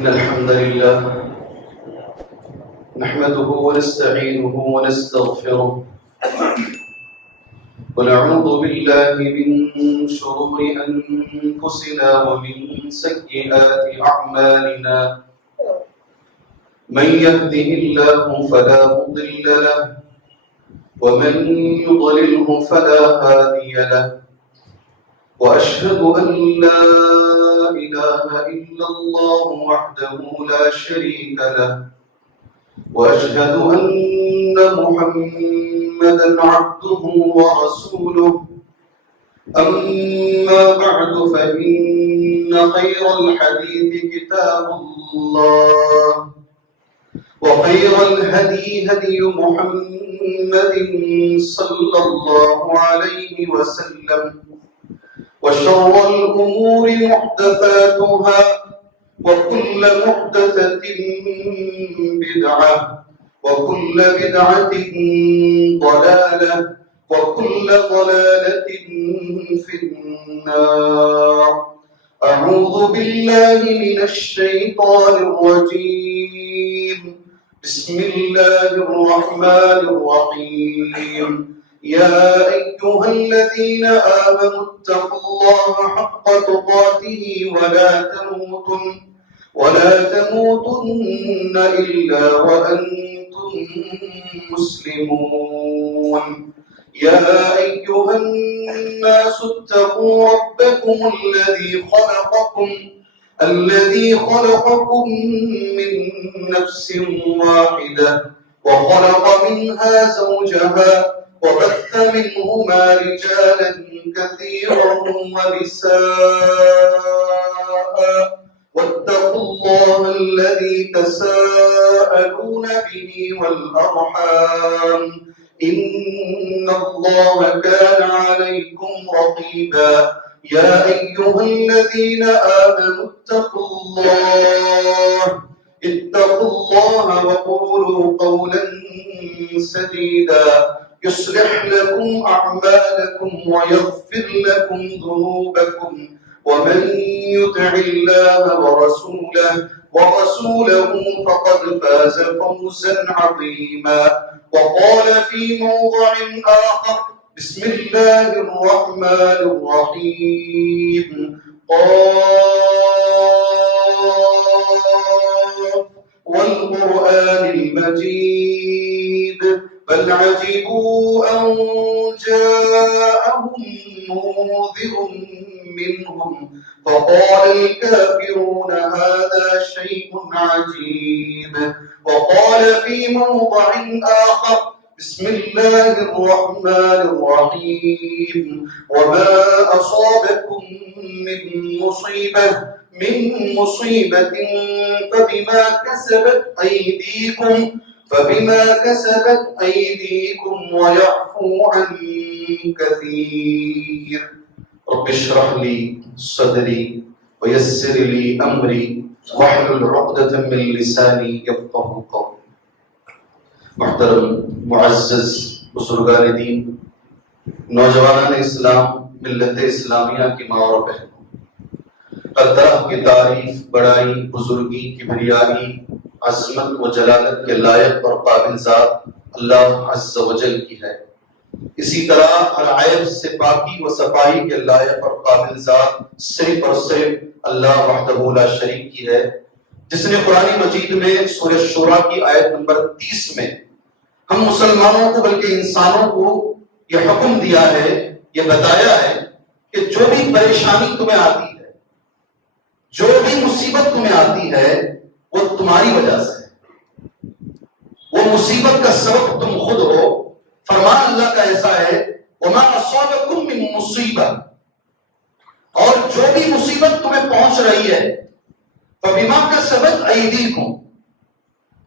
إن الحمد لله نحمده ونستعينه ونستغفره ونعوذ بالله من شرور أنفسنا ومن سيئات أعمالنا من يهده الله فلا مضل له ومن يضلله فلا هادي له وأشهد أن لا إله إلا الله وحده لا شريك له وأشهد أن محمدا عبده ورسوله أما بعد فإن خير الحديث كتاب الله وخير الهدي هدي محمد صلى الله عليه وسلم وشر الأمور محدثاتها وكل محدثة بدعة وكل بدعة ضلالة وكل ضلالة في النار. أعوذ بالله من الشيطان الرجيم. بسم الله الرحمن الرحيم. يا أيها الذين آمنوا اتقوا الله حق تقاته ولا تموتن إلا وأنتم مسلمون. يا أيها الناس اتقوا ربكم الذي خلقكم من نفس واحدة وخلق منها زوجها وبث منهما رجالا كثيرا ونساء واتقوا الله الذي تساءلون به والأرحام إن الله كان عليكم رقيبا. يا أيها الذين آمنوا اتقوا الله وقولوا قولا سديدا يصلح لكم أعمالكم ويغفر لكم ذنوبكم ومن يطع الله ورسوله فقد فاز فوزا عظيما. وقال في موضع آخر: بسم الله الرحمن الرحيم. قاف والقرآن المجيد بل عجبوا أن جاءهم منذر منهم فقال الكافرون هذا شيء عجيب. وقال في موضع آخر: بسم الله الرحمن الرحيم. وما أصابكم من مصيبة فبما كسبت أيديكم ويعفو عن كثير. رب اشرح لي صدري ويسر لي أمري واحلل عقدة من لساني يفقهوا قولي. محترم معزز بزرگان دین، نوجوانان اسلام، ملت اسلامیہ کی ماں اور بہنوں، ہر طرح کی تعریف، بڑائی، بزرگی، کبریائی، عظمت و جلالت کے لائق اور قابل ذات اللہ عز و جل کی ہے. اسی طرح ہر عیب سے پاکی و صفائی کے لائق اور قابل ذات صرف اور صرف اللہ وحدہ لا شریک کی ہے، جس نے قرآن مجید میں سورہ شورى کی آیت نمبر 30 میں ہم مسلمانوں کو بلکہ انسانوں کو یہ حکم دیا ہے، یہ بتایا ہے کہ جو بھی پریشانی تمہیں آتی ہے، جو بھی مصیبت تمہیں آتی ہے، وہ تمہاری وجہ سے ہے. وہ مصیبت کا سبب تم خود ہو. فرمان اللہ کا ایسا ہے: وَمَا أَصَابَكُم مِّن مُّصِيبَةٍ، اور جو بھی مصیبت تمہیں پہنچ رہی ہے، فَبِمَا كَسَبَتْ أَيْدِيكُمْ،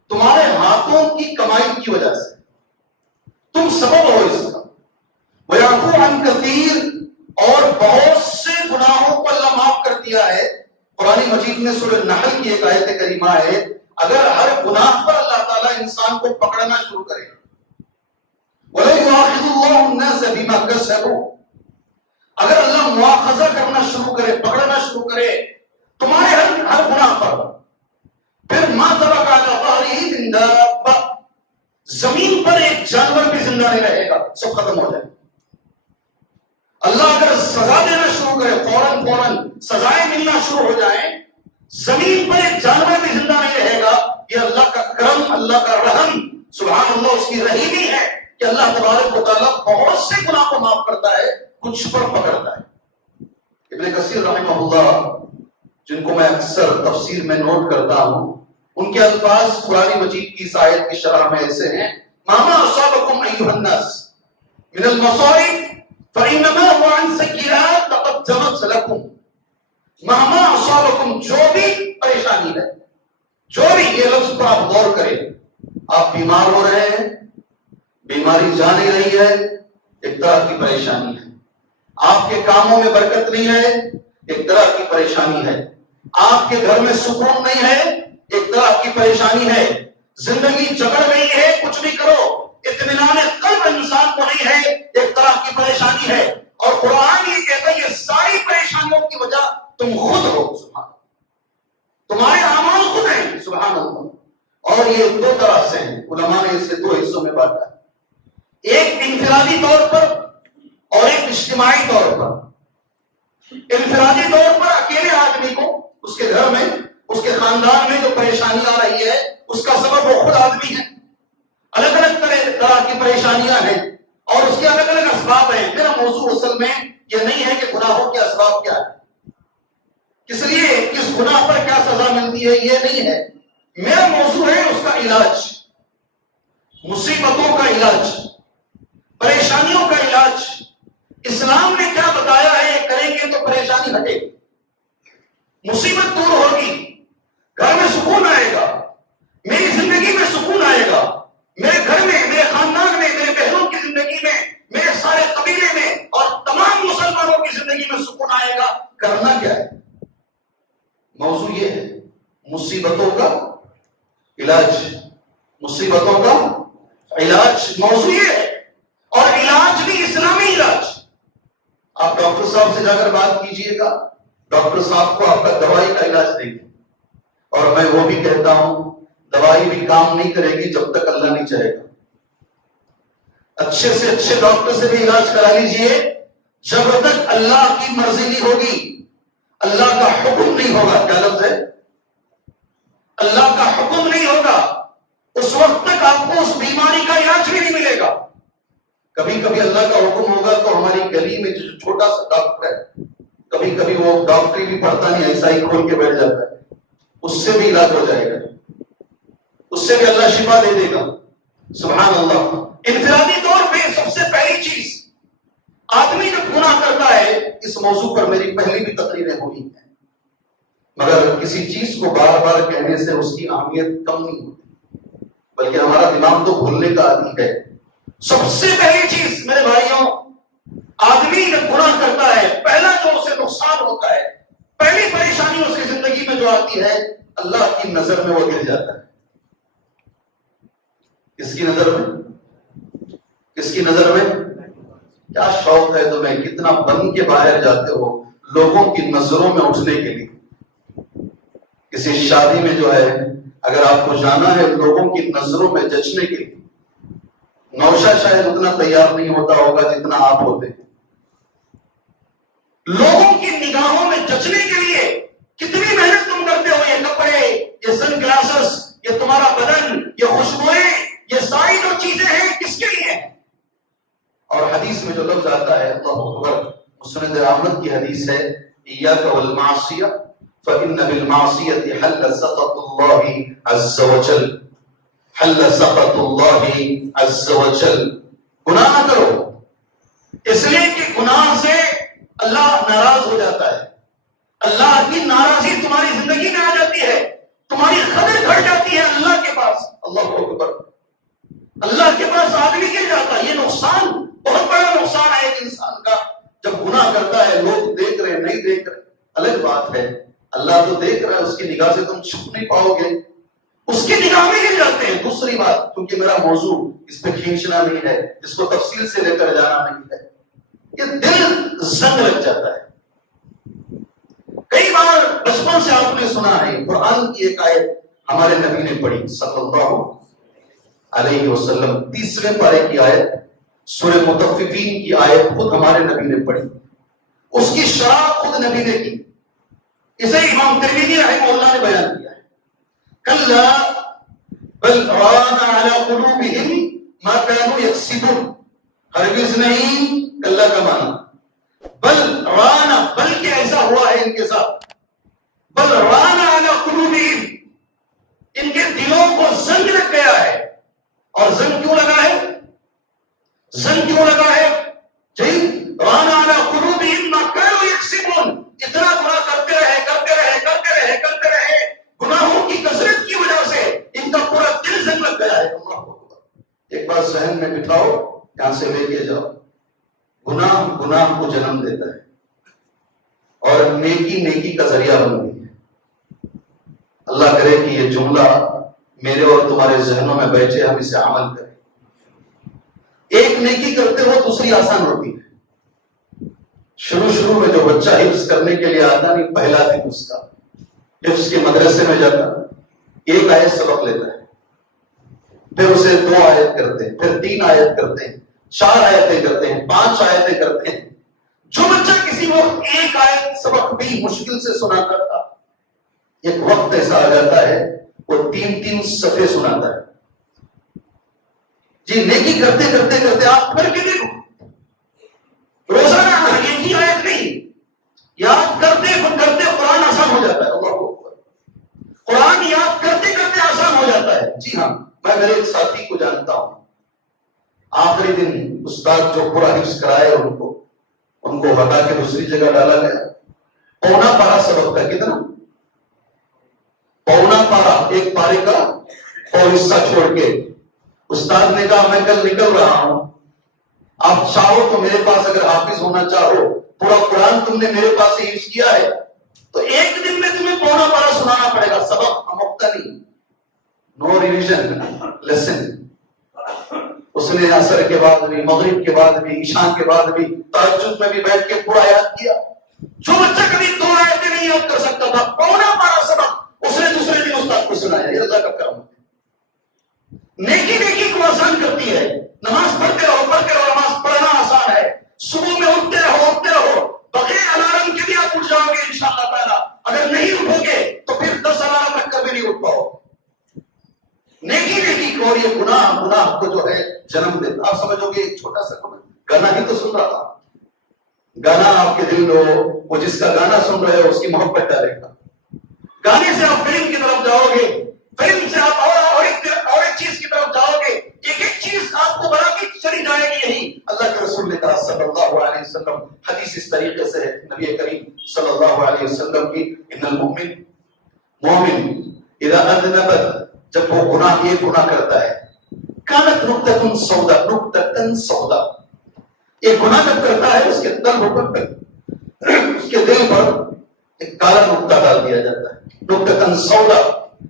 تمہارے ہاتھوں کی کمائی کی وجہ سے، تم سبب ہو اس کا. وَيَعْفُو عَن كَثِيرٍ، اور بہت سے گناہوں کو اللہ معاف کر دیا ہے. قرآن مجید میں سورہ نحل کی ایک آیت کریمہ ہے: اگر ہر گناہ پر اللہ تعالیٰ انسان کو پکڑنا شروع کرے، وَلَا يُؤَاخِذُ اللَّهُ النَّاسَ بِمَا كَسَبُوا، اگر اللہ مواخذہ کرنا شروع کرے، پکڑنا شروع کرے تمہارے ہر گناہ پر، پھر ما ترک علی ظہرہ من دابہ، زمین پر ایک جانور بھی زندہ نہیں رہے گا، سب ختم ہو جائے. اللہ اگر سزا دینا شروع کرے، فوراً سزائیں ملنا شروع ہو جائیں، زمین پر ایک جانور بھی زندہ نہیں رہے گا. یہ اللہ کا کرم، اللہ کا رحم، سبحان اللہ، اس کی رحیمی ہے کہ اللہ تبارک و تعالیٰ بہت سے گناہ کو معاف کرتا ہے، کچھ پر پکڑتا ہے. ابن کثیر رحمہ اللہ، جن کو میں اکثر تفسیر میں نوٹ کرتا ہوں، ان کے الفاظ قرآن مجید کی اس آیت کی شرح میں ایسے ہیں: مَا أَصَابَكُمْ أَيُّهَا النَّاسُ مِنَ الْمَصَائِبِ فَإِنَّمَا هُوَ عَنْ سَيِّئَاتٍ تَقَدَّمَتْ لَكُمْ. مَا أَصَابَكُمْ، جو بھی پریشانی ہے، جو بھی، یہ لفظ پر آپ غور کریں. آپ بیمار ہو رہے ہیں، بیماری جا نہیں رہی ہے، ایک طرح کی پریشانی ہے. آپ کے کاموں میں برکت نہیں ہے، ایک طرح کی پریشانی ہے. آپ کے گھر میں سکون نہیں ہے، ایک طرح کی پریشانی ہے. زندگی جگڑ گئی ہے، کچھ بھی کرو اطمینان قلب انسان کو نہیں ہے، ایک طرح کی پریشانی ہے. اور قرآن یہ کہتا ہے یہ ساری پریشانیوں کی وجہ تم خود ہو. سبحان اللہ، تمہارے اعمال خود ہیں. سبحان اللہ. اور یہ دو طرح سے ہیں، علماء نے اسے دو حصوں میں بانٹا ہے، ایک انفرادی طور پر اور ایک اجتماعی طور پر. انفرادی طور پر اکیلے آدمی کو، اس کے گھر میں، اس کے خاندان میں جو پریشانی آ رہی ہے، اس کا سبب وہ خود آدمی ہے. الگ الگ طرح کی پریشانیاں ہیں اور اس کے الگ الگ اسباب ہیں. میرا موضوع اصل میں یہ نہیں ہے کہ گناہوں کے اسباب کیا ہے، کس لیے کس گناہ پر کیا سزا ملتی ہے، یہ نہیں ہے. میرا موضوع ہے اس کا علاج، مصیبتوں کا علاج، پریشانیوں کا علاج. اسلام نے کیا بتایا ہے، کریں گے تو پریشانی ہٹے گی، مصیبت دور ہوگی، گھر میں سکون آئے گا، میری زندگی میں سکون آئے گا، میرے گھر میں، میرے خاندان میں، میرے بہنوں کی زندگی میں، میرے سارے قبیلے میں اور تمام مسلمانوں کی زندگی میں سکون آئے گا. کرنا کیا ہے؟ موضوع یہ ہے مصیبتوں کا علاج. مصیبتوں کا علاج موضوع یہ ہے، اور علاج بھی اسلامی علاج. آپ ڈاکٹر صاحب سے جا کر بات کیجئے گا، ڈاکٹر صاحب کو آپ کا دوائی کا علاج دیں گے. اور میں وہ بھی کہتا ہوں دوائی بھی کام نہیں کرے گی جب تک اللہ نہیں چاہے گا. اچھے سے اچھے ڈاکٹر سے بھی علاج کرا لیجئے، جب تک اللہ کی مرضی نہیں ہوگی، اللہ کا حکم نہیں ہوگا. کیا لفظ ہے؟ اللہ کا حکم نہیں ہوگا، اس وقت تک آپ کو اس بیماری کا علاج بھی نہیں ملے گا. کبھی کبھی اللہ کا حکم ہوگا تو ہماری گلی میں جو چھوٹا سا ڈاکٹر ہے، کبھی کبھی وہ ڈاکٹری بھی پڑھتا نہیں، ایسا ہی کھول کے بیٹھ جاتا ہے، اس سے بھی علاج ہو جائے گا، اس سے بھی اللہ شفا دے دے گا. سبحان اللہ. انفرادی طور پہ سب سے پہلی چیز، آدمی جب گناہ کرتا ہے، اس موضوع پر میری پہلی بھی تقریریں ہوئی ہیں، مگر کسی چیز کو بار بار کہنے سے اس کی اہمیت کم نہیں ہوتی، بلکہ ہمارا دماغ تو بھولنے کا عادی ہے. سب سے پہلی چیز میرے بھائیوں، آدمی جب گناہ کرتا ہے، پہلا جو اسے نقصان ہوتا ہے، پہلی پریشانی اس کی زندگی میں جو آتی ہے، اللہ کی نظر میں وہ گر جاتا ہے. کس کی نظر میں؟ کس کی نظر میں؟ کیا شوق ہے تمہیں، کتنا بن کے باہر جاتے ہو لوگوں کی نظروں میں اٹھنے کے لیے. کسی شادی میں جو ہے اگر آپ کو جانا ہے لوگوں کی نظروں میں جچنے کے لیے، نوشا شاید اتنا تیار نہیں ہوتا ہوگا جتنا آپ ہوتے ہیں. لوگوں کی نگاہوں میں جچنے کے لیے کتنی محنت تم کرتے ہو. یہ کپڑے، یہ سن گلاسز، یہ تمہارا بدن، یہ خوشبوئیں، یہ ساری جو چیزیں ہیں کس کے لیے؟ اور حدیث میں جو لفظ آتا ہے، اللہ اکبر، مسند احمد کی حدیث ہے، ایاک والمعصیہ فإن بالمعصیة حل سخط اللہ عز وجل. حل سخط اللہ عز وجل. گناہ نہ کرو، اس لیے کہ گناہ سے اللہ ناراض ہو جاتا ہے. اللہ کی ناراضی تمہاری زندگی میں آ جاتی ہے، تمہاری قدر گھٹ جاتی ہے اللہ کے پاس. اللہ اکبر. اللہ کے پاس آدمی گر جاتا ہے. یہ نقصان بہت بڑا نقصان ہے ایک انسان کا. جب گناہ کرتا ہے، لوگ دیکھ رہے نہیں دیکھ رہے الگ بات ہے، اللہ تو دیکھ رہا ہے، اس کی نگاہ سے تم چھپ نہیں پاؤ گے، اس کی نگاہ میں گر جاتے ہیں. دوسری بات، کیونکہ میرا موضوع اس پہ کھینچنا نہیں ہے، اس کو تفصیل سے لے کر جانا نہیں ہے، یہ دل زنگ لگ جاتا ہے. کئی بار بچپن سے آپ نے سنا ہے قرآن کی ایک آیت، ہمارے نبی نے پڑھی صلی اللہ علیہ وسلم. 30ویں پارے کی آیت سورہ مطففین کی آیت خود ہمارے نبی نے پڑھی, اس کی شرح خود نبی نے کی. اسے امام ترمذی رحمہ اللہ نے بیان کیا ہے. کلا بل ران علی قلوبہم ما كانوا یکسبون. ہرگز نہیں, کلا کا معنی بل ران, بلکہ ایسا ہوا ہے ان کے ساتھ, بل ران علی قلوبہم, ان کے دلوں کو زنگ لگ گیا ہے. اور زنگ کیوں لگا ہے؟ زنگ کیوں لگا ہے؟ جی, ران علی قلوبہم ما كانوا یکسبون. اتنا گناہ کرتے رہے گناہوں کی کثرت کی وجہ سے ان کا پورا دل زنگ لگ گیا ہے. اللہ اکبر. ایک بار ذہن میں بٹھاؤ, یہاں سے لے کے جاؤ. گناہ کو جنم دیتا ہے اور نیکی کا ذریعہ بن گئی ہے. اللہ کرے کہ یہ جملہ میرے اور تمہارے ذہنوں میں بیٹھے, ہم اسے عمل کریں. ایک نیکی کرتے ہو دوسری آسان ہوتی ہے. شروع میں جو بچہ حفظ کرنے کے لیے آتا نہیں, پہلا دن اس کا حفظ کے مدرسے میں جاتا, ایک آیت سبق لیتا ہے, پھر اسے 2 آیت کرتے ہیں, پھر 3 آیت کرتے ہیں, 4 آیتیں کرتے ہیں, 5 آیتیں کرتے ہیں. جو بچہ کسی وقت ایک آیت سبق بھی مشکل سے سناتا تھا, ایک وقت ایسا آ جاتا ہے وہ 3 صفحے سناتا ہے. جی, نیکی کرتے کرتے آپ کر کے دیکھو, روزانہ ایک ہی آیت نہیں, یاد کرتے قرآن آسان ہو جاتا ہے. اللہ کو قرآن یاد کرتے آسان ہو جاتا ہے. جی ہاں, میں میرے ایک ساتھی کو جانتا ہوں, آخری دن استاد جو پورا حفظ کرائے ان کو ہٹا کے دوسری جگہ ڈالا گیا. پونا پارا سبق تھا. کتنا؟ پونا پارا, ایک پارے کا اور حصہ چھوڑ کے. استاد نے کہا میں کل نکل رہا ہوں, آپ چاہو تو میرے پاس, اگر حافظ ہونا چاہو, پورا قرآن تم نے میرے پاس سے حفظ کیا ہے تو ایک دن میں تمہیں پونا پارا سنانا پڑے گا. سبق مختلف, نو ریویژن, لیسن. اس نے عصر کے بعد بھی, مغرب کے بعد بھی, عشاء کے بعد بھی, تہجد میں بھی بیٹھ کے پورا یاد کیا. جو بچہ کبھی 2 آیتیں نہیں یاد کر سکتا تھا, پونا پارا سبق اس نے دوسرے دن استاد کو سنایا. یہ اللہ کا کرم ہے. نیکی کو آسان کرتی ہے. نماز پڑھتے رہو, نماز پڑھنا آسان ہے. صبح میں اٹھتے رہو, بغیر الارم کے بھی آپ اٹھ جاؤ گے انشاءاللہ تعالیٰ. اگر نہیں اٹھو گے تو پھر 10 الارم رکھ کر بھی نہیں اٹھ پاؤ. نیکی کو, اور یہ گناہ کو جو ہے جنم دیتا. آپ سمجھو گے ایک چھوٹا سا گانا ہی تو سن رہا تھا, گانا آپ کے دل میں ہو, وہ جس کا گانا سن رہے ہو اس کی محبت ڈالے گا. گانے سے آپ فلم کی طرف جاؤ گے, فلم سے آپ اور ایک چیز کی طرف جاؤ گے, ایک چیز آپ کو بڑا کی چلی جائے گی. یہی اللہ کے رسول نے کہا صلی اللہ علیہ وسلم, حدیث اس طریقے سے ہے نبی کریم صلی اللہ علیہ وسلم کی, ان المؤمن اذا اذنب, جب وہ ایک گناہ کرتا ہے, کانت نقطۃ سودا, ایک گناہ جب کرتا ہے اس کے دل پر ایک کالا نقطہ ڈال دیا جاتا ہے. نقطۃ سودا,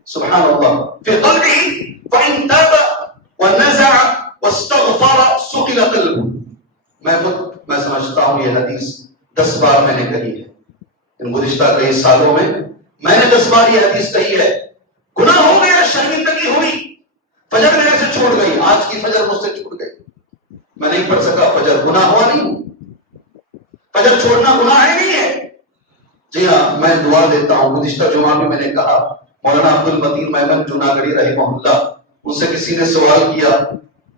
سبحان اللہ, فی قلبه فإن تاب ونزع واستغفر سقل قلبه. میں سمجھتا ہوں یہ حدیث 10 بار میں نے کہی ہے ان گزشتہ کئی سالوں میں نے 10 بار یہ حدیث کہی ہے. گناہ ہو گیا, شرمندگی ہوئی, فجر میرے سے چھوٹ گئی, آج کی فجر مجھ سے چھوٹ گئی, میں نہیں پڑھ سکا فجر. گناہ ہوا نہیں, فجر چھوڑنا گناہ ہے نہیں ہے. جی ہاں, میں دعا دیتا ہوں. گزشتہ جمعہ میں نے کہا, مولانا عبد المتین میمن جوناگڑھی رحمہ اللہ, ان سے کسی نے سوال کیا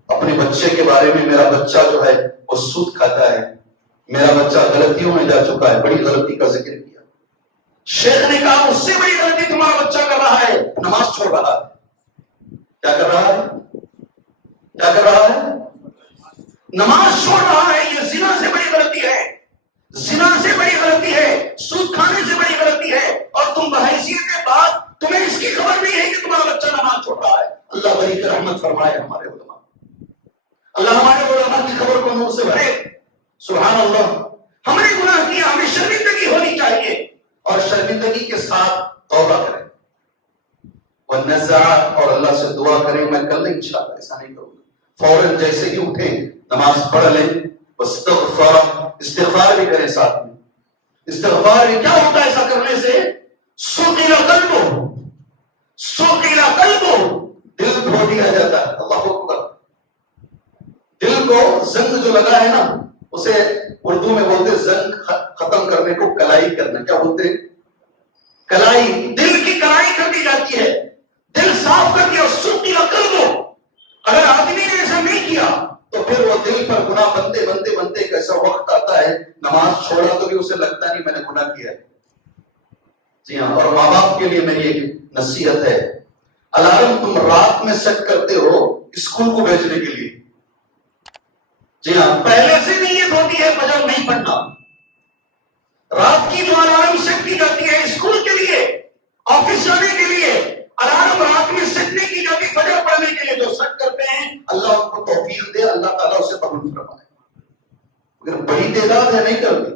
اپنے بچے کے بارے میں, میرا بچہ جو ہے وہ سود کھاتا ہے, میرا بچہ غلطیوں میں جا چکا ہے. بڑی غلطی کا ذکر کیا. شیخ نے کہا اس سے بڑی غلطی تمہارا بچہ کر رہا ہے, نماز چھوڑ رہا ہے. کیا کر رہا ہے؟ نماز چھوڑ رہا ہے. یہ زنا سے بڑی غلطی ہے, زنا سے بڑی غلطی ہے, سود کھانے سے بڑی غلطی ہے, اور تم بحیثیت بات تمہیں اس کی خبر نہیں ہے کہ تمہارا بچہ نماز چھوڑ رہا ہے. اللہ بری کی رحمت فرمائے ہمارے علماء, اللہ ہمارے علماء کی خبر کو نور سے بھرے. سبحان اللہ. ہم نے گناہ کیا, ہمیں شرمندگی ہونی چاہیے, اور شرمندگی کے ساتھ توبہ کریں, والنزع, اور اللہ سے دعا کریں. میں کل انشاءاللہ ایسا نہیں کروں گا, فوراً جیسے ہی اٹھیں نماز پڑھ لیں, استغفار بھی کریں ساتھ میں. استغفار بھی کیا ہوتا ہے ایسا کرنے سے؟ سقل قلبہ دیا جاتا ہے. اللہ اکبر. دل کو زنگ جو لگا ہے نا اسے اردو میں بولتے زنگ ختم کرنے کو کلائی کرنا. کیا بولتے ہیں؟ کلائی. دل کی کلائی کر دی جاتی ہے. دل صاف کر کے سوٹی کر دو. اگر آدمی نے ایسا نہیں کیا تو پھر وہ دل پر گناہ بنتے بنتے بنتے ایک ایسا وقت آتا ہے نماز چھوڑا تو بھی اسے لگتا نہیں میں نے گناہ کیا ہے. جی ہاں. اور ماں باپ کے لیے میری ایک نصیحت ہے, الارم تم رات میں سیٹ کرتے ہو اسکول کو بھیجنے کے لیے. جی ہاں, پہلے سے نیت ہوتی ہے فجر نہیں پڑھنا. رات کی جو الارم سیٹ کی جاتی ہے اسکول کے لیے, آفس جانے کے لیے, الارم رات میں سیٹ نہیں کی جاتی فجر پڑھنے کے لیے. جو سیٹ کرتے ہیں اللہ ان کو توفیق دے, اللہ تعالیٰ اسے قبول فرمائے. اگر بڑی تعداد ہے نہیں کرتی,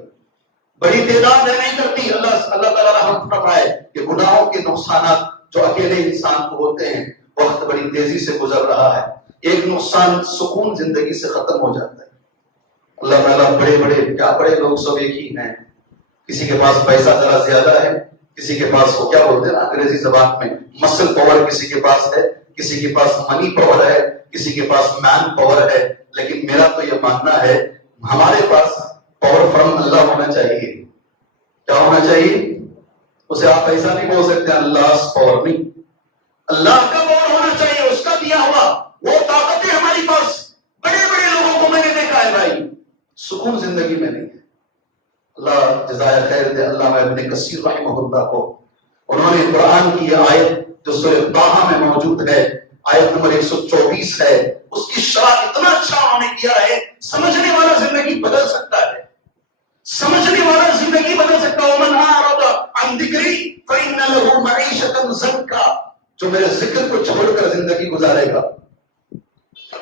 بڑی تعداد ہے نہیں کرتی, اللہ تعالیٰ رحم فرمائے کہ گناہوں کے نقصانات جو اکیلے انسان کو ہوتے ہیں, وقت بڑی تیزی سے گزر رہا ہے. ایک نقصان سکون زندگی سے ختم ہو جاتا ہے. اللہ تعالیٰ بڑے لوگ سب ایک ہی ہیں. کسی کے پاس پیسہ ذرا زیادہ ہے, کسی کے پاس وہ کیا بولتے ہیں نا انگریزی زبان میں مسل پاور کسی کے پاس ہے, کسی کے پاس منی پاور ہے, کسی کے پاس مین پاور ہے. لیکن میرا تو یہ ماننا ہے ہمارے پاس پاور فرام اللہ ہونا چاہیے. کیا ہونا چاہیے؟ اسے آپ ایسا نہیں بول سکتے اللہ پاور, نہیں, اللہ کا پاور ہونا چاہیے, اس کا دیا ہوا وہ طاقتیں ہمارے پاس. بڑے بڑے لوگوں کو میں نے دیکھا ہے بھائی, سکون زندگی میں نہیں ہے. اللہ جزائے خیر دے علامہ ابن کثیر رحمہ اللہ کو. انہوں نے قرآن کی یہ آیت جو سورہ طٰہٰ میں موجود ہے, آیت نمبر 124 ہے, اس کی شرح اتنا اچھا انہوں نے کیا ہے. سمجھنے والا زندگی بدل سکتا ہے, سمجھنے والا زندگی بدل سکتا ہے. ومن اعرض عن ذکری فإن له معیشۃ ضنکا. جو میرے ذکر کو چھوڑ کر زندگی گزارے گا,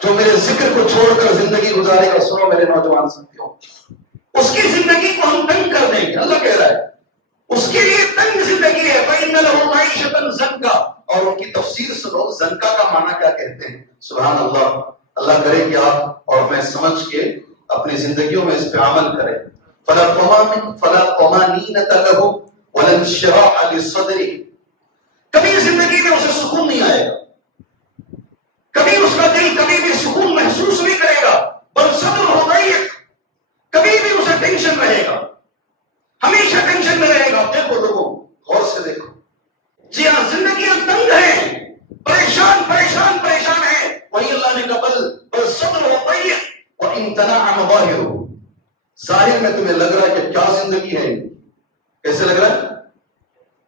جو میرے ذکر کو چھوڑ کر زندگی گزارے گا, سنو میرے نوجوان ساتھیوں, اس کی زندگی کو ہم تنگ کر دیں گے. اللہ کہہ رہا ہے اس کے لیے تنگ زندگی ہے. فإن له معیشۃ ضنکا. اور ان کی تفسیر سنو, زنکا کا معنی کیا کہتے ہیں. سبحان اللہ. اللہ کرے کہ آپ اور میں سمجھ کے اپنی زندگیوں میں اس پہ عمل کریں. فلا طمانینۃ له ولا انشراح للصدر. کبھی زندگی میں اسے سکون نہیں آئے گا, کبھی اس کا دل کبھی بھی سکون محسوس نہیں کرے گا. بل صدر ہو ضیق, کبھی بھی اسے ٹینشن رہے گا, ہمیشہ ٹینشن میں رہے گا. دیکھو لوگوں, غور سے دیکھو. جی ہاں, زندگیاں تنگ ہیں, پریشان پریشان پریشان ہیں. وہی اللہ نے کہا بل صدر ہو ضیق وامتنع مظاہر. ظاہر میں تمہیں لگ رہا ہے کہ کیا زندگی ہے, کیسے لگ رہا ہے,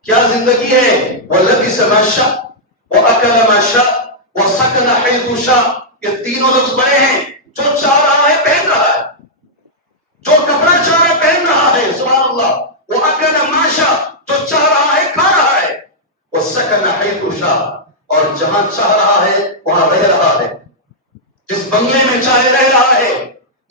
کیا زندگی ہے. وَلَبِسَ مَا شَاءَ وَأَكَلَ مَا شَاءَ وَسَكَنَ حَيْثُ شَاءَ. یہ تینوں لفظ بڑے ہیں. جو چاہ رہا ہے پہن رہا ہے, جو کپڑا چاہ رہا ہے پہن رہا ہے. سبحان اللہ. وَأَكَلَ مَا شَاءَ. جو چاہ رہا ہے کھا رہا ہے. وَسَكَنَ حَيْثُ شَاءَ. اور جہاں چاہ رہا ہے وہاں رہ رہا ہے, جس بنگلے میں چاہے رہ رہا ہے.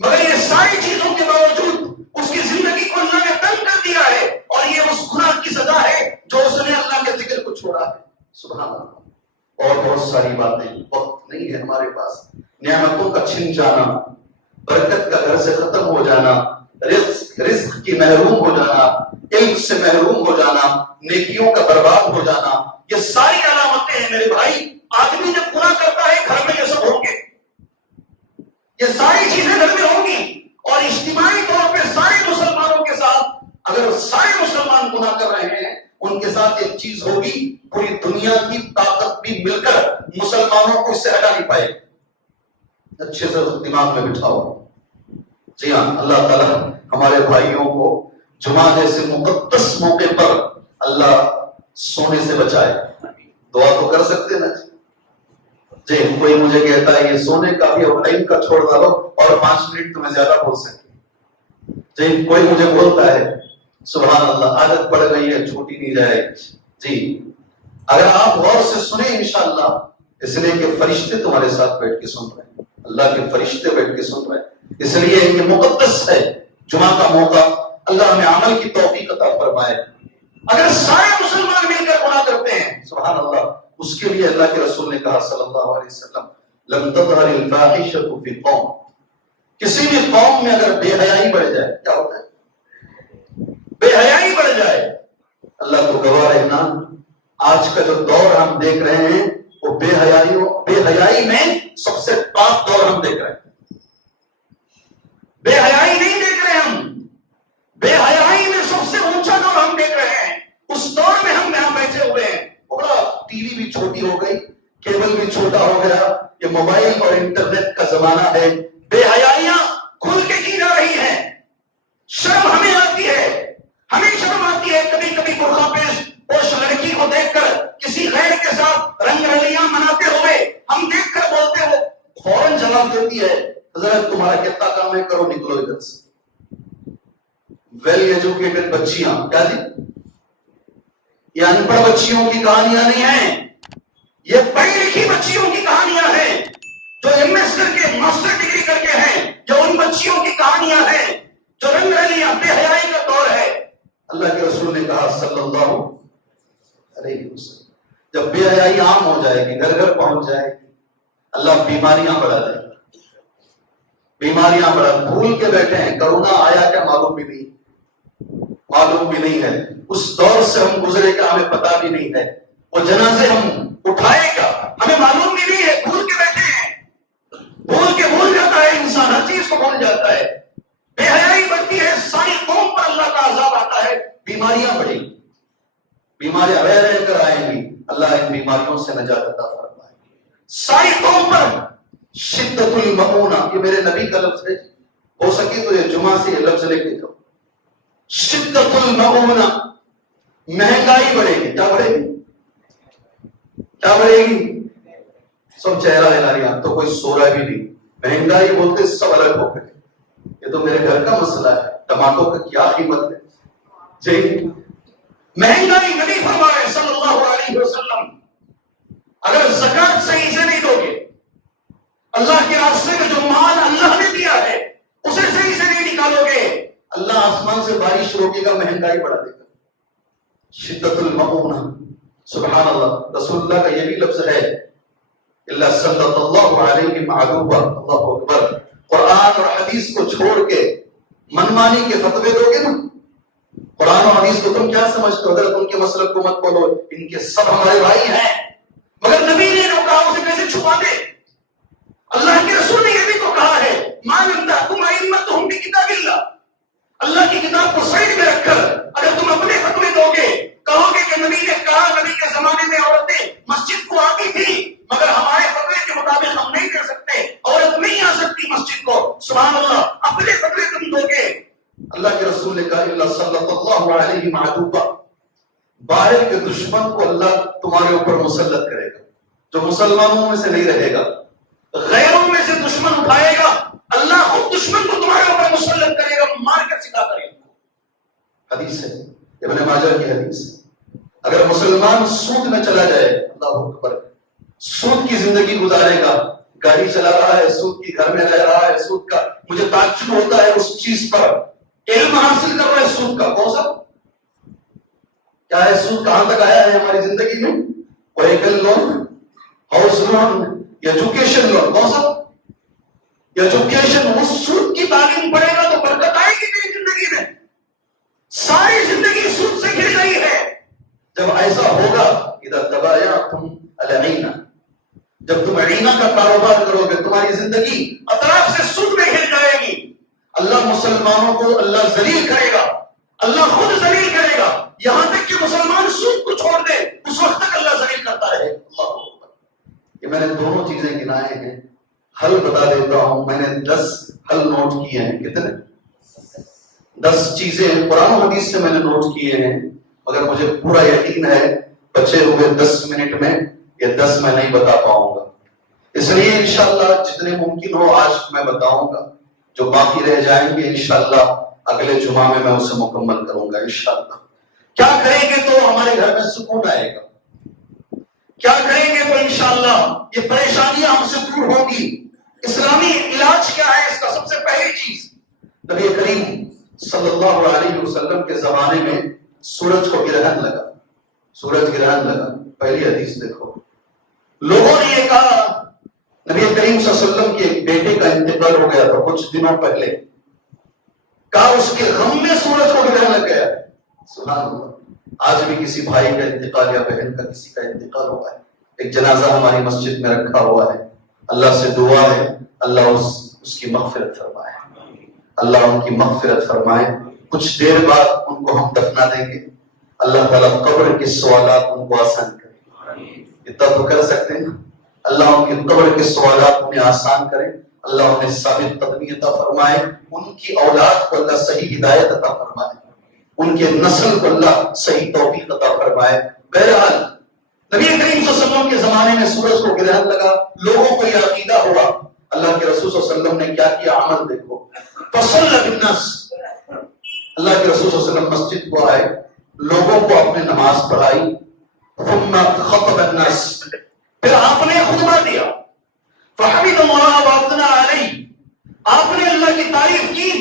مگر یہ ساری چیزوں کے باوجود اس کی زندگی کو اللہ نے تنگ کر دیا ہے, اور یہ اس گناہ کی سزا ہے جو اس نے اللہ کے ذکر کو چھوڑا ہے. سبحان اللہ. اور بہت ساری باتیں, وقت نہیں ہے ہمارے پاس. نعمتوں کا چھن جانا, برکت کا گھر سے ختم ہو جانا, رزق کی محروم ہو جانا, علم سے محروم ہو جانا, نیکیوں کا برباد ہو جانا, یہ ساری علامتیں ہیں میرے بھائی. آدمی جب گناہ کرتا ہے گھر میں یہ سب ہوں گے, یہ ساری چیزیں گھر میں ہوں گی. اور اجتماعی طور پہ سارے مسلمانوں کے ساتھ, اگر سارے مسلمان گناہ کر رہے ہیں, ان کے ساتھ ایک چیز ہوگی, پوری دنیا کی طاقت بھی مل کر مسلمانوں کو اس سے ہٹا نہیں پائے. اچھے سے دماغ میں بٹھاؤ. جی ہاں, اللہ تعالیٰ ہمارے بھائیوں کو جمعہ جیسے مقدس موقع پر اللہ سونے سے بچائے. دعا تو کر سکتے نا جی. کوئی مجھے کہتا ہے یہ سونے کا بھی اور ٹائم کا چھوڑ ڈالو اور 5 منٹ تمہیں زیادہ بول سکتے جی. کوئی مجھے بولتا ہے سبحان اللہ عادت پڑ گئی ہے چھوٹی نہیں جائے جی. اگر آپ غور سے سنیں انشاءاللہ, اس لیے کہ فرشتے تمہارے ساتھ بیٹھ کے سن رہے ہیں, اللہ کے فرشتے بیٹھ کے سن رہے ہیں, اس لیے یہ مقدس ہے جمعہ کا موقع. اللہ ہمیں عمل کی توفیق عطا فرمائے. اگر سارے مسلمان مل کر گناہ کرتے ہیں سبحان اللہ, اس کے لیے اللہ کے رسول نے کہا صلی اللہ علیہ وسلم لم تظہر الفاحشۃ فی قوم. کسی بھی قوم میں اگر بے حیائی بڑھ جائے, کیا ہوتا ہے, بے حیائی بڑھ جائے, اللہ کو گواہ رہنا, آج کا جو دور ہم دیکھ رہے ہیں وہ بے حیائی میں سب سے پاک دور ہم دیکھ رہے ہیں. بے حیائی نہیں دیکھ رہے ہم، بے حیائی میں سب سے اونچا دور ہم دیکھ رہے ہیں. اس دور میں ہم یہاں بیٹھے ہوئے ہیں. بڑا ٹی وی بھی چھوٹی ہو گئی، کیبل بھی چھوٹا ہو گیا، یہ موبائل اور انٹرنیٹ کا زمانہ ہے. بے حیائیاں کھل کے کی جا رہی ہیں. شرم ہمیں آتی ہے، ہمیں شرم آتی ہے کبھی کبھی برقع پیش اس لڑکی کو دیکھ کر کسی غیر کے ساتھ رنگ رلیاں مناتے ہوئے ہم دیکھ کر بولتے ہو، فوراً جواب دیتی ہے حضرت تمہارا کتنا کام ہے، کرو نکلو ادھر سے. ویل ایجوکیٹڈ بچیاں، کیا جی؟ یہ ان پڑھ بچیوں کی کہانیاں نہیں ہیں، یہ پڑھی لکھی بچیوں کی کہانیاں ہیں جو ایم ایس کر کے ماسٹر ڈگری کر کے ہیں. یہ ان بچیوں کی کہانیاں ہیں جو رنگ رلیاں بے حیائی کا دور ہے. اللہ کے رسول نے کہا صلی اللہ علیہ وسلم جب بے حیائی عام ہو جائے گی، گھر گھر پہنچ جائے گی، اللہ بیماریاں بڑھا دے گا. بیماریاں بڑھا بھول کے بیٹھے ہیں، کرونا آیا کیا معلوم بھی نہیں ہے. اس دور سے ہم گزرے کا ہمیں پتا بھی نہیں ہے. وہ جنازے ہم اٹھائے گا ہمیں معلوم بھی نہیں ہے. بھول کے بیٹھے ہیں، بھول جاتا ہے انسان، ہر چیز کو بھول جاتا ہے. بے حیائی بڑھتی ہے، ساری قوم پر اللہ کا عذاب آتا ہے. بیماریاں بڑھی، بیماریاں رہ کر آئیں گی، اللہ ان بیماریوں سے نجات عطا فرمائے. ساری قوم پر شدت المعونہ، یہ میرے نبی کا لفظ ہے، ہو سکے تو یہ جمعہ سے یہ لفظ لے کے جاؤ. شدت المعونہ، مہنگائی بڑھے گی. کیا بڑھے گی؟ کیا بڑھے گی؟ سب چہرہ ہلا رہی، آپ تو کوئی سو رہا بھی نہیں. مہنگائی بولتے سب الگ ہو گئے. یہ تو میرے گھر کا مسئلہ ہے، ٹماٹر کا کیا قیمت ہے جی. مہنگائی نبی فرمائے صلی اللہ علیہ وسلم اگر زکات صحیح سے نہیں دو گے، اللہ کے راستے میں جو مال اللہ نے دیا ہے اسے صحیح سے نہیں نکالو گے، اللہ آسمان سے بارش روکے گا، مہنگائی بڑھا دے گا. شدت المعونہ، سبحان اللہ. رسول اللہ کا یہ بھی لفظ ہے، اللہ صلی اللہ علیہ معلوم. اللہ اکبر. قرآن اور حدیث کو چھوڑ کے منمانی کے فتوے دو گے نا. قرآن اور حدیث کو تم کیا سمجھتے ہو؟ اگر تم کے مسلک کو مت بولو، ان کے سب ہمارے بھائی ہیں، مگر نبی نے جو کہا اسے کیسے چھپا دے؟ اللہ کے رسول نے یہ بھی تو کہا ہے ما لم تحکم ائمتہم بکتاب اللہ. اللہ کی کتاب کو سائڈ میں رکھ کر اگر تم اپنے فتوے دو گے، کہو گے کہ نبی نے کہا، نبی کے زمانے میں عورتیں مسجد کو آتی تھی مگر ہمارے فتوے کے مطابق ہم نہیں کر سکتے، عورت نہیں آ سکتی مسجد کو. سبحان اللہ، اپنے فتوے تم دو گے. اللہ کے رسول نے کہا اللہ صلی اللہ علیہ معدوبہ، باہر کے دشمن کو اللہ تمہارے اوپر مسلط کرے گا، جو مسلمانوں میں سے نہیں رہے گا، غیروں میں سے دشمن اٹھائے گا، اللہ خود دشمن کو تمہارے اوپر مسلط کرے گا، مار کر سکھا کرے گا. حدیث ہے، ابن ماجہ کی حدیث ہے. اگر مسلمان سود میں چلا جائے، اللہ اکبر، سود کی زندگی گزارے گا، گاڑی چلا رہا ہے سود کی، گھر میں رہ رہا ہے سود کا، مجھے تعجب ہوتا ہے اس چیز پر. علم حاصل کر رہا ہے سود کا، کون سا کیا ہے سود، کہاں تک آیا ہے ہماری زندگی میں؟ Vehicle loan, house loan, education loan, کون سا ایجوکیشن. وہ سود کی تعلیم پڑھے گا تو برکت آئے گی تیری زندگی میں. ساری زندگی سود سے گھر گئی ہے. جب ایسا ہوگا اذا تبایعتم العینہ، جب تم عینہ کا کاروبار کرو گے تمہاری زندگی اطراف سے سود میں گھر جائے گی. اللہ مسلمانوں کو اللہ ذلیل کرے گا، اللہ خود ذلیل کرے گا، یہاں تک کہ مسلمان سود کو چھوڑ دے اس وقت تک اللہ ذلیل کرتا رہے. اللہ اکبر. یہ میں نے دونوں چیزیں گنائے ہیں، حل بتا دیتا ہوں. میں نے 10 حل نوٹ کیے ہیں. کتنے؟ 10 چیزیں قرآن و حدیث سے میں نے نوٹ کیے ہیں، مگر مجھے پورا یقین ہے بچے ہوئے 10 منٹ میں یہ 10 میں نہیں بتا پاؤں گا، اس لیے انشاءاللہ جتنے ممکن ہو آج میں بتاؤں گا. جو باقی رہ جائیں گے انشاءاللہ اگلے جمعہ میں اسے مکمل کروں گا انشاءاللہ. کیا کریں گے تو ہمارے گھر میں سکون آئے گا، کیا کریں گے تو انشاءاللہ یہ پریشانیاں ہم سے دور ہوں گی. اسلامی علاج کیا ہے اس کا؟ سب سے پہلی چیز، نبی کریم صلی اللہ علیہ وسلم کے زمانے میں سورج کو گرہن لگا، سورج گرہن لگا. پہلی حدیث دیکھو، لوگوں نے یہ کہا نبی کریم صلی اللہ علیہ وسلم کے ایک بیٹے کا انتقال ہو گیا تھا کچھ دنوں پہلے، کہا اس کے غم میں سورج کو گرہن لگ گیا. سبحان اللہ. آج بھی کسی بھائی کا انتقال یا بہن کا کسی کا انتقال ہوا ہے ایک جنازہ ہماری مسجد میں رکھا ہوا ہے، اللہ سے دعا ہے اللہ اس کی مغفرت فرمائے، اللہ ان کی مغفرت فرمائے۔ کچھ دیر بعد ان کو ہم دفنا دیں گے، اللہ تعالیٰ قبر کے سوالات ان کو آسان کرے، اتنا تو کر سکتے ہیں نا، اللہ ان کی قبر کے سوالات انہیں آسان کرے، اللہ انہیں ثابت قدمی عطا فرمائے، ان کی اولاد کو اللہ صحیح ہدایت عطا فرمائے، ان کے نسل کو اللہ صحیح توفیق عطا فرمائے۔ بہرحال نبی کریم صلی اللہ علیہ وسلم کے زمانے میں سورج کو گرہن لگا، لوگوں کو یہ عقیدہ ہوا، اللہ کے رسول صلی اللہ علیہ وسلم نے کیا کیا، عمل دیکھو، فصل بالناس، اللہ کے رسول صلی اللہ علیہ وسلم مسجد کو آئے، لوگوں کو اپنے نماز پڑھائی، ثم خطب الناس، پھر آپ نے خطبہ دیا، فحمد اللہ واثنى علیہ، آپ نے اللہ کی تعریف کی،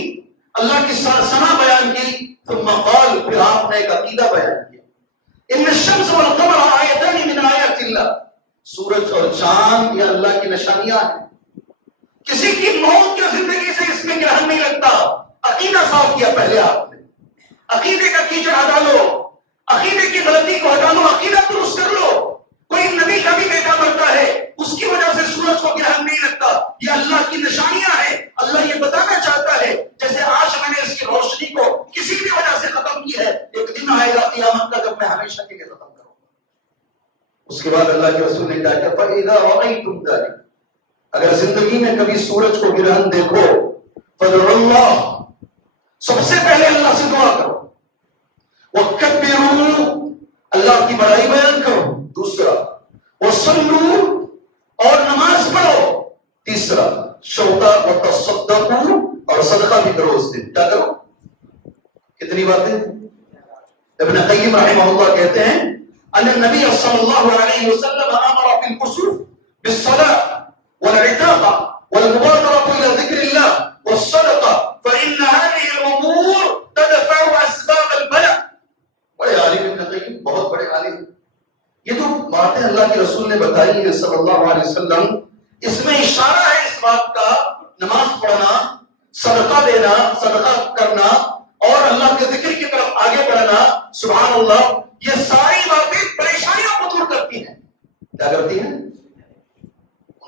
اللہ کی ثنا بیان کی، ثم قال، پھر آپ نے ایک عقیدہ بیان کیا، ان الشمس والقمر آیتان من آیات اللہ، سورج اور چاند یہ اللہ کی نشانیاں ہیں، کسی کی موت یا زندگی سے اس میں گرہن نہیں لگتا۔ عقیدہ صاف کیا پہلے آپ نے، عقیدے کا کیچڑ ہٹا لو، عقیدے کی غلطی کو ہٹا لو، عقیدہ درست کر لو۔ کوئی نبی کا بھی بیٹا مرتا ہے، اس کی وجہ سے سورج کو گرہن نہیں لگتا، یہ اللہ کی نشانیاں ہیں، اللہ یہ بتانا چاہتا ہے جیسے آج میں نے اس کی روشنی کو کسی بھی وجہ سے ختم کی ہے، ایک دن آئے گا قیامت کا جب میں ہمیشہ کے لیے ختم کروں گا۔ اس کے بعد اللہ کے رسول نے کہا کہ فَإِذَا رَأَيْتُمْ ذَلِكَ، اگر زندگی میں کبھی سورج کو گرہن دیکھو، فَادْعُوا اللَّهَ، سب سے پہلے اللہ سے دعا کرو، وَكَبِّرُوا، اللہ کی بڑائی بیان کرو، دوسرا وَصَلُّوا، اور نماز پڑھو، تیسرا شوتا وَتَصَدَّقُوا، اور صدقہ بھی کرو اس دن، کیا کرو؟ کتنی باتیں؟ ابن قیم رحمہ اللہ کہتے ہیں ان النبی صلی اللہ علیہ وسلم امر فی الکسوف بالصلاة والعتاقة والمبادرة إلى ذكر الله والصدقة فإن هذه الأمور تدفع أسباب البلاء۔ بڑے عالم ابن قیم، بہت بڑے عالم، یہ جو باتیں اللہ کے رسول نے بتائی ہیں صلی اللہ علیہ وسلم، اس میں اشارہ ہے اس بات کا، نماز پڑھنا، صدقہ دینا، صدقہ کرنا اور اللہ کے ذکر کی طرف آگے بڑھنا، سبحان اللہ، یہ ساری باتیں پریشانیوں کو دور کرتی ہیں۔ کیا کرتی ہیں؟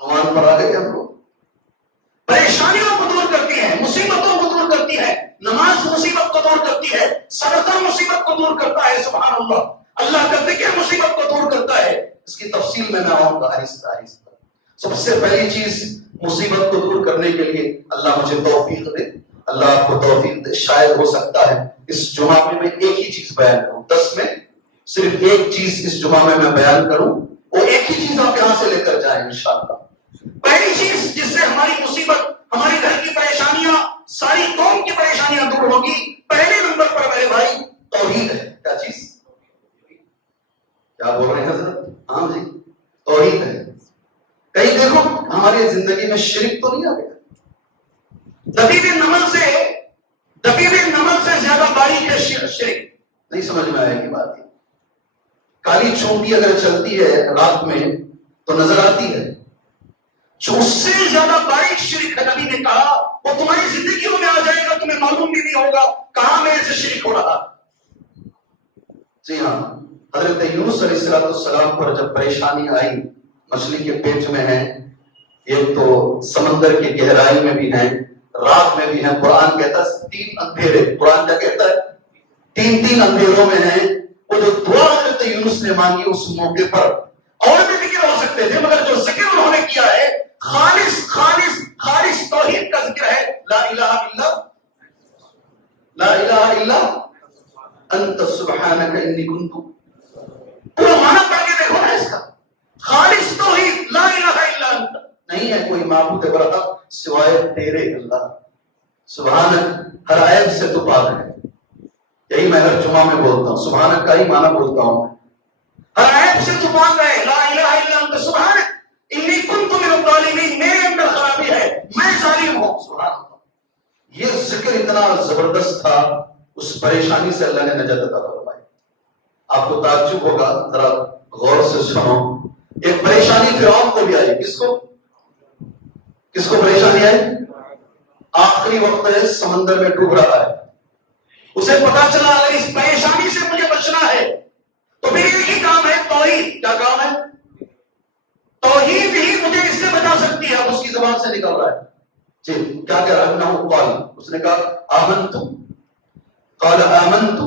عنوان پر آ گئے ہم لوگ، پریشانیوں کو دور کرتی ہے، مصیبتوں کو دور کرتی ہے، نماز مصیبت کو دور کرتی ہے، صدقہ مصیبت کو دور کرتا ہے، سبحان اللہ، اللہ کا ذکر مصیبت کو دور کرتا ہے۔ اس کی تفصیل میں آؤں گا آہستہ آہستہ۔ سب سے پہلی چیز مصیبت کو دور کرنے کے لیے اللہ مجھے توفیق دے، اللہ آپ کو توفیق دے، شاید ہو سکتا ہے اس جمعہ میں ایک ہی چیز بیان کروں، 10 میں صرف ایک چیز اس جمعہ میں بیان کروں، وہ ایک ہی چیز آپ یہاں سے لے کر جائیں انشاءاللہ۔ پہلی چیز جس سے ہماری مصیبت، ہماری گھر کی پریشانیاں، ساری قوم کی پریشانیاں دور ہوگی، پہلے نمبر پر میرے بھائی توحید ہے۔ کیا چیز؟ کیا بول رہے ہیں حضرت؟ ہاں جی، توحید ہے۔ کہیں دیکھو ہماری زندگی میں شرک تو نہیں آ گیا؟ دبیب نمل سے زیادہ باریک ہے شرک، نہیں سمجھ میں آئے گی بات۔ کالی چونٹی اگر چلتی ہے رات میں تو نظر آتی ہے، جو اس سے زیادہ باریک شرک ہے، نبی نے کہا وہ تمہاری زندگیوں میں آ جائے گا، تمہیں معلوم بھی نہیں ہوگا کہاں میرے سے شرک ہو رہا۔ جی ہاں، حضرت یونس علیہ السلام پر جب پریشانی آئی، مچھلی کے پیٹ میں ہیں، ایک تو سمندر کی گہرائی میں بھی ہیں، رات میں بھی ہیں، قرآن کہتا ہے 3 اندھیرے، قرآن کیا کہتا ہے؟ 3 اندھیروں میں ہیں۔ وہ جو دعا حضرت یونس نے مانگی اس موقع پر اور بھی ذکر ہو سکتے تھے، مگر جو ذکر انہوں نے کیا ہے خالص خالص خالص توحید کا ذکر ہے، لا الہ الا انت سبحانک انی کنت، پورا معنی پڑھ کے دیکھو نا اس کا، خالص توحید، لا الہ الا انت، نہیں ہے کوئی معبود برحق سوائے تیرے اللہ، سبحانک، ہر عیب سے تو پاک ہے۔ یہی میں ہر جمعہ میں بولتا ہوں، سبحانک کا ہی معنی بولتا ہوں، ہر عیب سے تو پاک ہے، لا الہ الا انت سبحانک انی کنت من الظالمین، میرے اندر خرابی ہے، میں ظالم ہوں، سبحان اللہ۔ یہ ذکر اتنا زبردست تھا، اس پریشانی سے اللہ نے نجات عطا فرمائی۔ آپ کو تعجب ہوگا، ذرا غور سے سنو، ایک پریشانی فرعون کو بھی آئی، کس کو پریشانی آئی؟ آخری وقت ہے، سمندر میں ڈوب رہا ہے، اسے پتا چلا اگر اس پریشانی سے مجھے بچنا ہے تو پھر ایک ہی کام ہے، توحید۔ کیا کام ہے؟ سکتی ہے، اب اس کی زبان سے نکل رہا ہے. جی کیا کہہ رہا ہے؟ قال، اس نے کہا آمنت، قال آمنت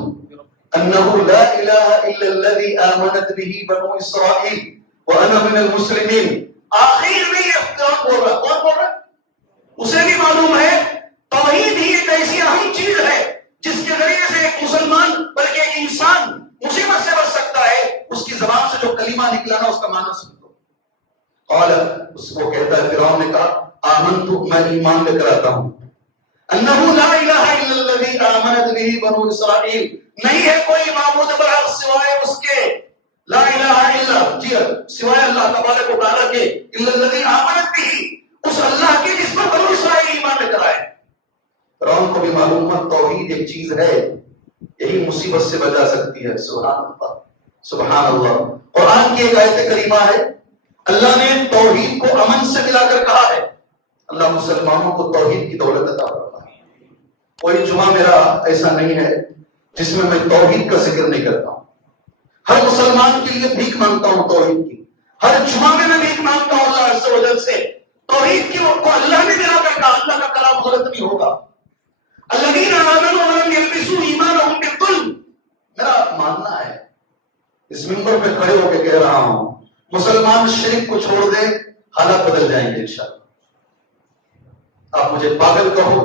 انه لا اله الا الذي امنت به بنو اسرائيل وانا من المسلمين. آخر میں یہ اختلاف بول رہا. کون بول رہا ہے؟ اسے بھی معلوم ہے توحید ہی ایک ایسی اہم چیز ہے جس کے ذریعے سے ایک مسلمان بلکہ ایک انسان مصیبت سے بچ سکتا ہے. اس کی زبان سے جو کلمہ نکلا نا اس کا معنی سن لو. قال، اس کو کہتا ہے فرعون نے کہا آمنت، میں ایمان لے کر آتا ہوں، انه لا الہ الا الذی آمنت به بنو اسرائیل، نہیں ہے کوئی معبود برحق سوائے اس کے، لا الہ الا، جی سوائے اللہ تبارک و تعالیٰ کے، الا الذی آمنت به، اس اللہ کے جس پر بنو اسرائیل ایمان لے کر آئے. فرعون کو بھی معلوم ہے توحید ایک چیز ہے، یہی مصیبت سے بچا سکتی ہے. سبحان اللہ، سبحان اللہ. قرآن کی ایک آیت کریمہ ہے، اللہ نے توحید کو امن سے ملا کر کہا ہے. اللہ مسلمانوں کو توحید کی دولت عطا فرمائے. کوئی جمعہ میرا ایسا نہیں ہے جس میں توحید کا ذکر نہیں کرتا ہوں. ہر مسلمان کے لیے بھیک مانگتا ہوں توحید کی. ہر جمعہ میں بھیک مانگتا ہوں اللہ عز و جل سے توحید کی. کو اللہ نے ملا کر کہا، اللہ کا کلام غلط نہیں ہوگا. الذین آمنوا ولم یلبسوا ایمانہم بالظلم. میرا ماننا ہے، اس منبر پہ کھڑے ہو کے کہہ رہا ہوں، مسلمان شرک کو چھوڑ دیں حالات بدل جائیں گے انشاءاللہ. آپ مجھے پاگل کہو،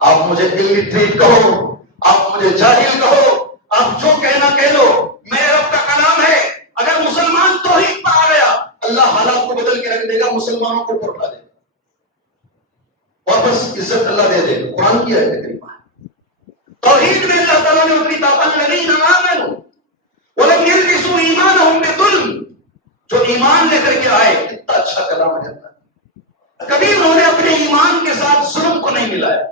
آپ مجھے الٹریٹ کہو، آپ مجھے جاہل کہو، آپ جو کہنا کہہ لو، میرے رب کا کلام ہے. اگر مسلمان توحید پہ آ گیا اللہ حالات کو بدل کے رکھ دے گا، مسلمانوں کو اوپر اٹھا دے گا، واپس عزت اللہ دے دے گا. قرآن کی آیت کریمہ ہے. توحید میں اللہ تعالیٰ نے اپنی طاقت الذین آمنوا ولم یلبسوا ایمانہم بظلم، جو ایمان لے کر کے آئے. کتنا اچھا کلام ہے. کبھی انہوں نے اپنے ایمان کے ساتھ ظلم کو نہیں ملایا،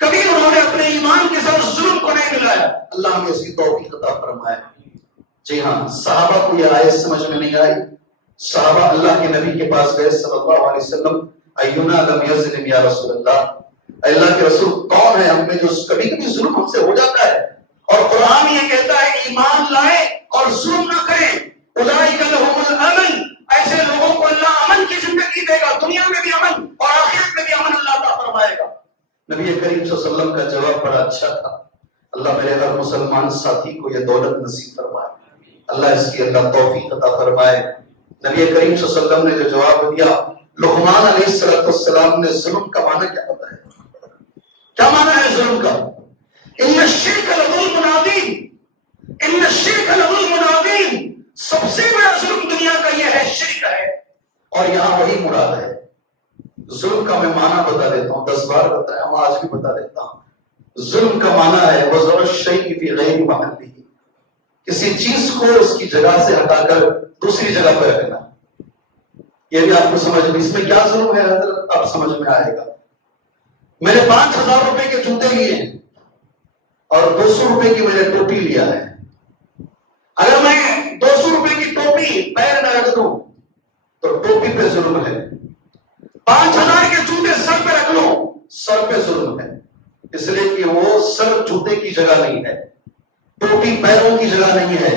کبھی انہوں نے اپنے ایمان کے ساتھ ظلم کو نہیں ملایا. اللہ نے اس کی توفیق عطا فرمائے. جی ہاں، صحابہ کو یہ آیت سمجھ میں نہیں آئی. صحابہ اللہ کے نبی کے پاس گئے صلی اللہ علیہ وسلم، اینا لم یظلم یا رسول اللہ، اللہ کے رسول کون ہے ہم میں جو کبھی کبھی ظلم ہم سے ہو جاتا ہے، اور قرآن یہ کہتا ہے ایمان لائے اور ظلم نہ کریں. اولئک لهم الامن، ایسے لوگوں کو اللہ امن کی زندگی دے گا، دنیا میں بھی امن اور آخرت میں بھی امن اللہ عطا فرمائے گا. نبی کریم صلی اللہ علیہ وسلم کا جواب بڑا اچھا تھا. اللہ میرے ہر مسلمان ساتھی کو یہ دولت نصیب فرمائے، اللہ اس کی اللہ توفیق عطا فرمائے. نبی کریم صلی اللہ علیہ وسلم نے جو جواب دیا، لقمان علیہ السلام نے ظلم کا معنی کیا بتایا؟ کیا معنی ہے ظلم کا؟ ان الشرک لظلم عظیم، ان الشرک لظلم عظیم. سب سے بڑا ظلم دنیا کا یہ ہے، شرک ہے. اور یہاں وہی مراد ہے. ظلم کا میں معنی بتا دیتا ہوں، 10 بار بتایا ہوں، آج بھی بتا دیتا ہوں. ظلم کا معنی ہے وضع الشیء فی غیر محلہ، کسی چیز کو اس کی جگہ سے ہٹا کر دوسری جگہ پر رکھنا. یہ بھی آپ کو سمجھ میں، اس میں کیا ظلم ہے حضرت آپ سمجھ میں آئے گا. میں نے 5000 روپے کے جوتے لیے ہیں اور 200 روپے کی میں نے ٹوپی لیا ہے. اگر میں 200 روپے کی ٹوپی پیر میں رکھ دوں تو ٹوپی پہ ظلم ہے. 5000 کے جوتے سر پہ رکھ لوں، سر پہ ظلم ہے. اس لیے کہ وہ سر جوتے کی جگہ نہیں ہے، ٹوپی پیروں کی جگہ نہیں ہے.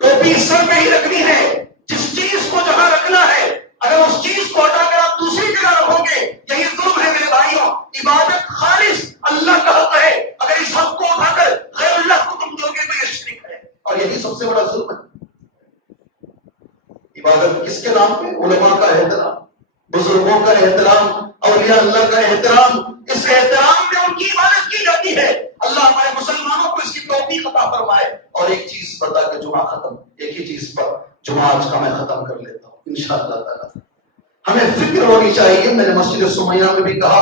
ٹوپی سر پہ ہی رکھنی ہے. جس چیز کو جہاں رکھنا ہے اگر اس چیز کو ہٹا کر آپ دوسری جگہ رکھو گے، یہی ظلم ہے میرے بھائیوں. عبادت خالص اللہ کا حق ہے، اگر اس حق کو اٹھا کر غیر اللہ کو تم دو گے تو یہ شرک ہے، اور یہی سب سے بڑا ظلم ہے. عبادت کس کے نام پہ؟ علماء کا احترام، بزرگوں کا احترام، اولیاء اللہ کا احترام. اس احترام میں ان کی عبادت کی جاتی ہے. اللہ ہمارے مسلمانوں کو اس کی توفیق عطا فرمائے. اور ایک چیز بتا کہ جمعہ ختم، ایک ہی چیز پر جمعہ آج کا میں ختم کر لیتا ہوں انشاءاللہ تعالی. ہمیں فکر ہونی چاہیے. میں نے مسجد سمیہ میں بھی کہا،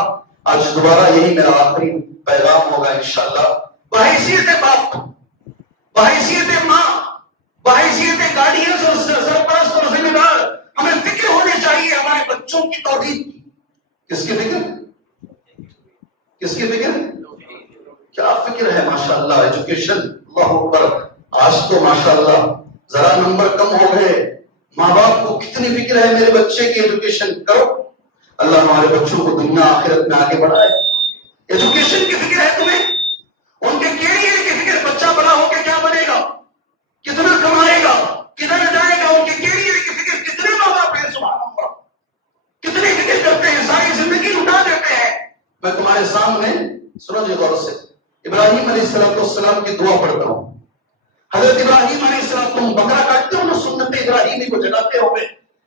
آج دوبارہ یہی میرا آخری پیغام ہوگا انشاءاللہ. بحیثیت باپ، بحیثیت ماں، بحیثیت گارڈینز اور سرپرست اور ذمہ دار، ہمیں فکر ہونی چاہیے ہمارے بچوں کی توحید کی. کس کی فکر؟ کس کی فکر؟ کیا فکر ہے ماشاءاللہ. ایجوکیشن، اللہ اکبر. آج تو ماشاءاللہ ذرا نمبر کم ہو گئے. ماں باپ کو کتنی فکر ہے میرے بچے کی ایجوکیشن کرو. اللہ ہمارے بچوں کو دنیا آخرت میں آگے بڑھائے. ایجوکیشن کی فکر ہے تمہیں، ان کے کیریئر کی فکر، بچہ بڑا ہو کے کیا بنے گا، کتنا کمائے گا، کدھر جائے گا، ان کے کیریئر کی فکر. کتنے ماں باپ ہیں سبحان اللہ. تمہارے سامنے سنو جی غور سے، ابراہیم علیہ السلام کی دعا پڑھتا ہوں. حضرت ابراہیم علیہ السلام، تم بکرا کاٹتے ہو نا سنت ابراہیمی کو جگاتے ہوئے،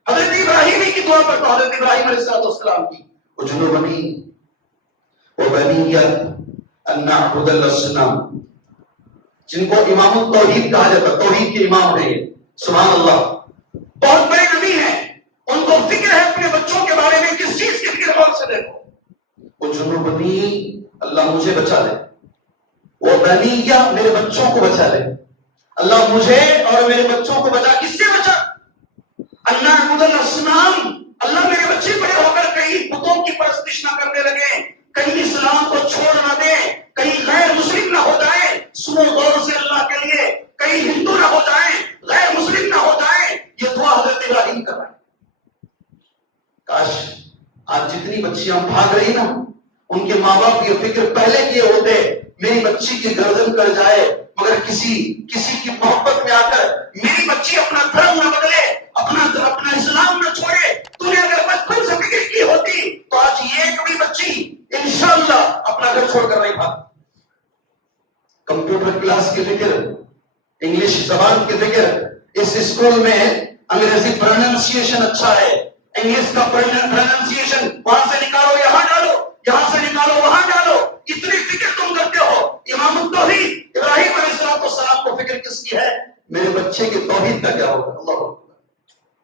حضرت ابراہیمی کی دعا پڑھتا ہوں، حضرت ابراہیم علیہ السلام کی. وجنوبنی وبنی ان نعبد الاصنام، جن کو امام التوحید کہا جاتا ہے، توحید کے امام ہیں یہ، سبحان اللہ، بہت بڑے نبی ہیں. ان کو فکر ہے اپنے بچوں کے بارے میں، کس چیز کی فکر؟ غور سے دیکھو. وجنوبنی، اللہ مجھے بچا لے، وبنی، میرے بچوں کو بچا لے. اللہ مجھے اور میرے بچوں کو بچا. کس سے بچا؟ ان نعبد الاصنام، اللہ میرے بچے بڑے ہو کر کہیں بتوں کی پرستش نہ کرنے لگے، کہیں اسلام کو چھوڑ نہ دیں، کہیں غیر مسلم نہ ہو جائیں. سنو غور سے اللہ کے لیے، کہیں ہندو نہ ہو جائیں، غیر مسلم نہ ہو جائیں. یہ دعا حضرت ابراہیم کر رہے ہیں. کاش آج جتنی بچیاں بھاگ رہی نا، ان کے ماں باپ یہ فکر پہلے کیے ہوتے، میری بچی کی گردن کر جائے مگر کسی کی محبت میں آ کر میری بچی اپنا دھرم نہ بدلے، اپنا اسلام نہ چھوڑے. تو نے اگر بچپن سے فکر کی ہوتی تو آج یہ کبھی بچی انشاءاللہ اپنا گھر چھوڑ کر نہیں بھاگ. کمپیوٹر کلاس کی فکر، انگلش زبان کی فکر، اس اسکول میں انگریزی پروننسیشن اچھا ہے، انگلش کا پروننسیشن وہاں سے نکالو یہاں ڈالو، یہاں سے نکالو وہاں ڈالو. اتنی فکر تم کرتے ہو. امام التوحید ابراہیم علیہ السلام کو فکر کس کی ہے؟ میرے بچے کی توحید کا کیا ہوگا.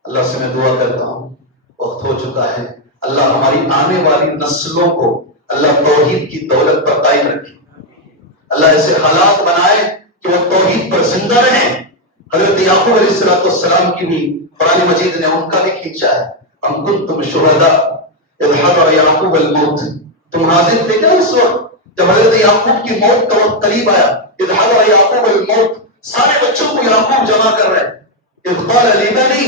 اللہ سے میں دعا کرتا ہوں، وقت ہو چکا ہے، اللہ ہماری آنے والی نسلوں کو اللہ توحید کی دولت پر قائم رکھے. اللہ ایسے حالات بنائے کہ وہ توحید پر زندہ رہیں. حضرت یعقوب علیہ السلام کی بھی قرآن مجید نے ان کا بھی کھینچا ہے. ہم کنتم شہداء اذ حضر یعقوب الموت، تم حاضر تھے کیا اس وقت جب حضرت یعقوب کی موت کا وقت قریب آیا؟ اذ حضر یعقوب الموت، سارے بچوں کو یعقوب جمع کر رہے. اذ قال لبنی،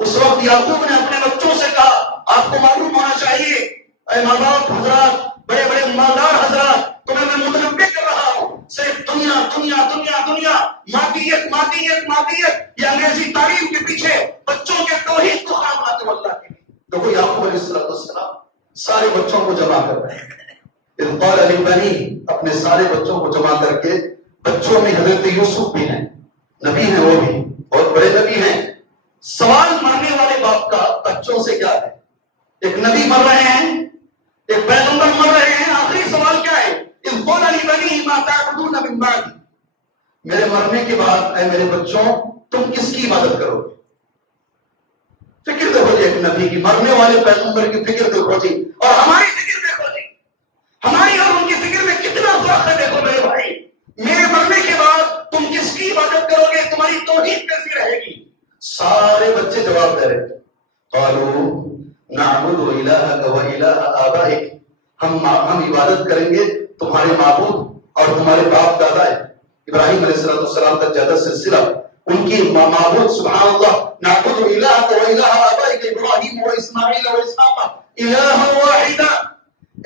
اس وقت یعقوب نے اپنے بچوں سے کہا، آپ کو معلوم ہونا چاہیے اے ماں باپ حضرات، بڑے بڑے مالدار حضرات، تمہیں میں متنبع کر رہا ہوں، صرف دنیا دنیا دنیا دنیا، مادیت مادیت مادیت، یہ انگریزی تعلیم کے پیچھے بچوں کے توحید کو خام آتے اللہ کے لیے. دیکھو یعقوب علیہ السلام سارے بچوں کو جمع کر رہے ہیں. اذ قال لبنی، اپنے سارے بچوں کو جمع کر کے، بچوں میں حضرت یوسف بھی ہیں، نبی ہیں، وہ بھی بہت بڑے نبی ہیں. سوال مرنے والے باپ کا بچوں سے کیا ہے؟ ایک نبی مر رہے ہیں، ایک پیغمبر مر رہے ہیں، آخری سوال کیا ہے؟ اذ قال لبنی ما تعبدون من بعدی، میرے مرنے کے بعد اے میرے بچوں تم کس کی عبادت کرو گے؟ فکر دیکھو جی، ایک نبی کی، مرنے والے پیغمبر کی فکر دیکھو جی، اور ہماری فکر دیکھو جی، ہماری اور ان کی فکر میں کتنا فرق ہے. دیکھو میرے بھائی، میرے مرنے کے بعد تم کس کی عبادت کرو گے، تمہاری توحید کیسی رہے گی؟ سارے بچے جواب دے رہے، قالوا نعبد الہک و الہ آبائک، ہم عبادت کریں گے تمہارے معبود اور تمہارے باپ دادا ہے. ابراہیم علیہ السلام تک زیادہ سلسلہ ان کی معبود، سبحان اللہ، نعبد الہک و الہ آبائک ابراہیم و اسماعیل و اسحاق الہ واحدہ،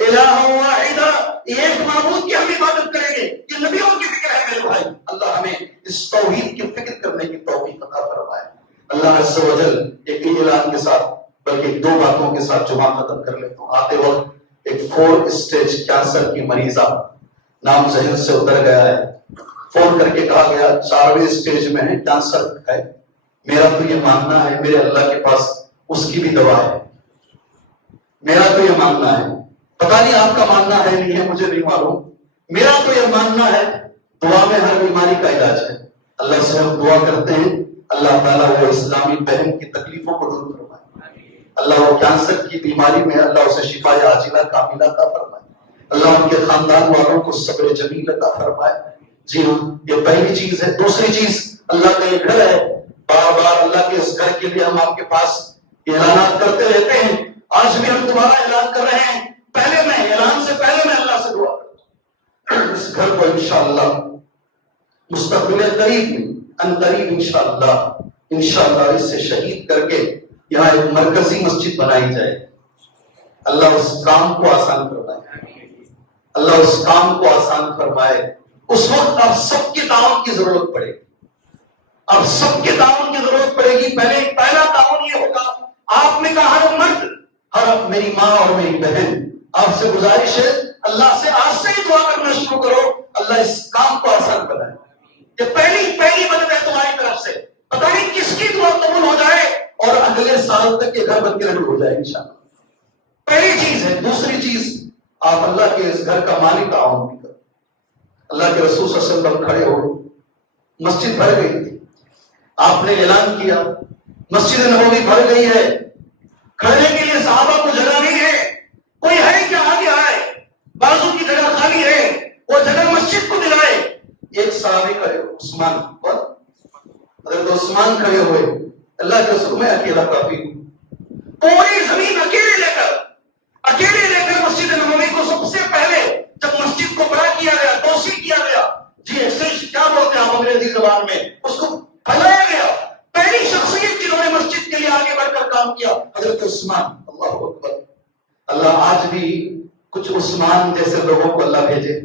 الہ واحدہ، ایک معبود کی ہم عبادت کریں گے. یہ نبیوں کی فکر ہے میرے بھائی. اللہ ہمیں اس توحید کی فکر کرنے کی توفیق عطا فرمائے. اللہ عز و جل ایک اعلان کے ساتھ، بلکہ دو باتوں کے ساتھ جمعہ ختم کر لیتا ہوں. آتے وقت ایک 4 اسٹیج کینسر کی مریضہ، نام ذہن سے اتر گیا ہے، فون کر کے کہا گیا 4ویں اسٹیج میں ہے، کینسر ہے. میرا تو یہ ماننا ہے میرے اللہ کے پاس اس کی بھی دوا ہے، میرا تو یہ ماننا ہے، پتہ نہیں آپ کا ماننا ہے نہیں ہے مجھے نہیں معلوم، میرا تو یہ ماننا ہے دعا میں ہر بیماری کا علاج ہے. اللہ سے ہم دعا کرتے ہیں اللہ تعالیٰ وہ اسلامی بہن کی تکلیفوں کو دور فرمائے، اللہ وہ کینسر کی بیماری میں اللہ اسے شفا عاجلہ کاملہ عطا فرمائے، اللہ ان کے خاندان والوں کو صبر جمیل عطا فرمائے. جی ہاں، یہ پہلی چیز ہے. دوسری چیز، اللہ کا یہ گھر ہے، بار بار اللہ کے اس گھر کے لیے ہم آپ کے پاس اعلانات کرتے رہتے ہیں. آج بھی ہم دوبارہ اعلان کر رہے ہیں. پہلے میں اعلان سے پہلے میں اللہ سے دعا کرتا ہوں اس گھر کو انشاءاللہ مستقبل قریب میں ان قریب انشاءاللہ اس سے شہید کر کے یہاں ایک مرکزی مسجد بنائی جائے. اللہ اس کام کو آسان فرمائے، اللہ اس کام کو آسان فرمائے. اس وقت اب سب کے تعاون کی ضرورت پڑے گی، اب سب کے تعاون کی ضرورت پڑے گی. پہلا تعاون یہ ہوگا، آپ نے کہا ہر مرد، ہر میری ماں اور میری بہن، آپ سے گزارش ہے اللہ سے آج سے ہی دعا کرنا شروع کرو، اللہ اس کام کو آسان بنائے۔ یہ پہلی مدد ہے تمہاری طرف سے، پتہ نہیں کس کی دعا قبول ہو جائے اور اگلے سال تک یہ گھر بن کے ریڈی ہو جائے انشاءاللہ۔ پہلی چیز ہے۔ دوسری چیز، آپ اللہ کے اس گھر کا مالی تعاون بھی کرو۔ اللہ کے رسول صلی اللہ علیہ وسلم کھڑے ہو، مسجد بھر گئی تھی، آپ نے اعلان کیا مسجد نبوی بھر گئی ہے، کھڑنے کے لیے صحابہ کو جگہ نہیں ہے، کوئی ہے کیا آگے آئے، بازو کی جگہ خالی ہے، وہ جگہ مسجد کو دلائے۔ ایک صحابی کھڑے ہو، عثمان، اور حضرت عثمان کھڑے ہوئے، اللہ کے رسول میں اکیلا کافی ہوں، پوری زمین اکیلے لے کر مسجد نبوی کو سب سے پہلے جب مسجد کو بڑا کیا گیا، توسیع کیا گیا، جی ایکسٹینشن کیا بولتے ہیں آپ انگریزی زبان میں، اس کو پھیلایا گیا، پہلی شخصیت جنہوں نے مسجد کے لیے آگے بڑھ کر کام کیا حضرت عثمان۔ اللہ اکبر۔ اللہ آج بھی کچھ عثمان جیسے لوگوں کو اللہ بھیجے،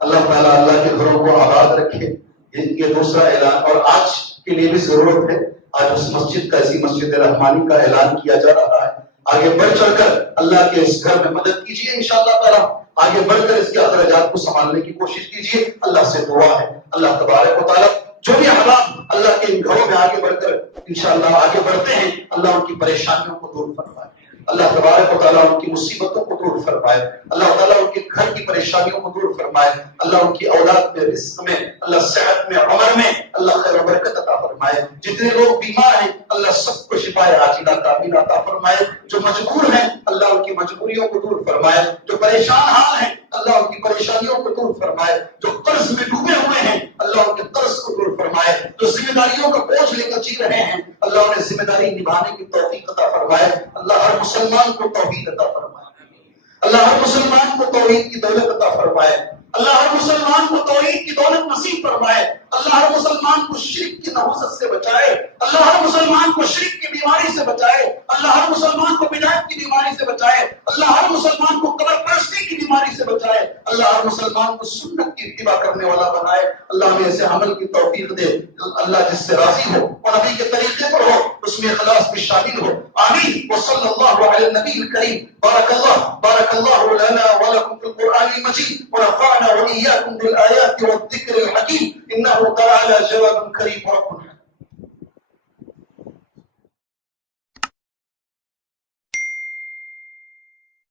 اللہ تعالیٰ اللہ کے گھروں کو آباد رکھے، یہ دوسرا اعلان۔ اور آج کے لیے بھی ضرورت ہے، آج اس مسجد کا، اسی مسجد رحمانی کا اعلان کیا جا رہا ہے۔ آگے بڑھ چڑھ کر اللہ کے اس گھر میں مدد کیجیے انشاءاللہ تعالیٰ، آگے بڑھ کر اس کے اخراجات کو سنبھالنے کی کوشش کیجیے۔ اللہ سے دعا ہے اللہ تبارک و تعالیٰ جو بھی احباب اللہ کے ان گھروں میں آگے بڑھ کر انشاءاللہ آگے بڑھتے ہیں، اللہ ان کی پریشانیوں کو دور فرمائے، اللہ تبارک و تعالیٰ ان کی مصیبتوں کو دور فرمائے، اللہ تعالیٰ ان کے گھر کی پریشانیوں کو دور فرمائے، اللہ ان کی اولاد میں، رزق میں، اللہ صحت میں، عمر میں اللہ خیر و برکت عطا فرمائے۔ جتنے لوگ بیمار ہیں اللہ سب کو شفا عاجلہ کاملہ عطا فرمائے، جو مجبور ہیں اللہ ان کی مجبوریوں کو دور فرمائے، جو پریشان حال ہیں اللہ ان کی پریشانیوں کو دور فرمائے، جو قرض میں ڈوبے ہوئے ہیں اللہ ان کے قرض کو دور فرمائے، جو ذمہ داریوں کا بوجھ لے کر جی رہے ہیں اللہ انہیں ذمہ داری نبھانے کی توفیق عطا فرمائے، اللہ ہر مسلمان کو توحید عطا فرمائے، اللہ ہر مسلمان کو توحید کی دولت عطا فرمائے، اللہ ہر مسلمان کو توحید کی دولت نصیب فرمائے، اللہ ہر مسلمان کو شرک کی نحوست سے بچائے، اللہ ہر مسلمان کو شرک کی بیماری سے بچائے، اللہ ہر مسلمان کو بدعت کی بیماری سے بچائے، اللہ ہر مسلمان کو قبر پرستی کی بیماری سے بچائے، اللہ ہر مسلمان کو سنت کی اتباع کرنے والا بنائے، اللہ ہمیں ایسے عمل کی توفیق دے اللہ جس سے راضی ہو اور نبی کے طریقے پر ہو، اس میں اخلاص بھی شامل ہو، آمین۔ وصلی اللہ علی النبی الکریم۔ بارک اللہ لنا ولکم فی القرآن المجید ونفعنا وإياكم بالآيات والذكر الحكيم إنه تعالى جواد كريم رب